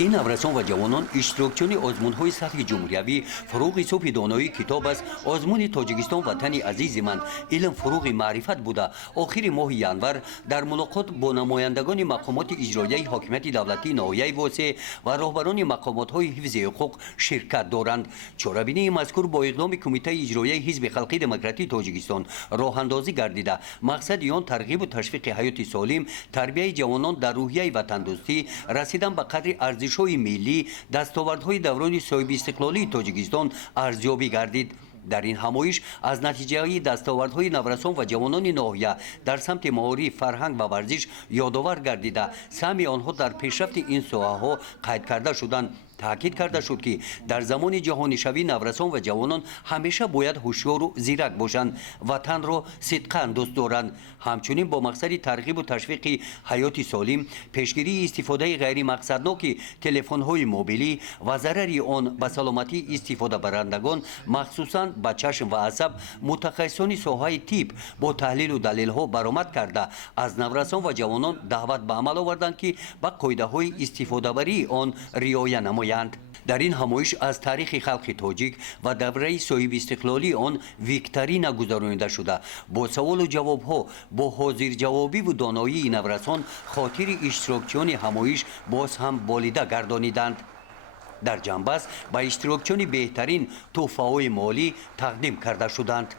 این نورسان و جوانان اشتراکچیان آزمون‌های سطح جمهوریوی فروغ صبح دانایی کتاب است. آزمون تاجیکستان وطن عزیز من علم فروغ معرفت بوده. آخر ماه ینور در ملاقات با نمایندگان مقامات اجرایی حاکمیت دولتی ناحیه واسع و راهبران مقامات‌های حفظ حقوق شرکت دارند. چاره‌بینی مذکور با اقدام کمیته اجرایی حزب خلقی دموکراتی تاجیکستان راه اندازی گردیده. مقصد آن ترغیب و تشویق حیات سالم، تربیت جوانان در روحیه وطن دوستی، رسیدن به قدر ارزش‌های ملی، دستاوردهای دوران صاحب استقلالی تاجیکستان ارزیابی گردید. در این همایش از نتیجه دستاوردهای نورسان و جوانان ناحیه در سمت معارف، فرهنگ و ورزش یادآور گردیده سهم آنها در پیشرفت این ساحه‌ها قید کرده شدند. تاکید کرده شد که در زمان جهانی شوی نورسان و جوانان همیشه باید هوشیار و زیرک باشند، وطن را صدقاً دوست دارند. همچنین با مقصد ترغیب و تشویق حیات سالم، پیشگیری استفاده غیر مقصدناک تلفن‌های موبیلی و ضرر آن به سلامتی استفاده برندگان مخصوصاً به چشم و عصب، متخصصان ساحه طب با تحلیل و دلیل‌ها برآمد کرده از نورسان و جوانان دعوت به عمل آوردند که به قاعده‌های استفاده بری آن رعایت نمایند. در این همایش از تاریخ خلق تاجیک و دوره صاحب استقلالی آن ویکتورین گذرانیده شده. با سوال و جواب ها با حاضر جوابی و دانایی نورسان خاطر اشتراکچیان همایش باز هم بالیده گردانیدند. در جنبش به اشتراکچیان بهترین تحفه‌های مالی تقدیم کرده شدند.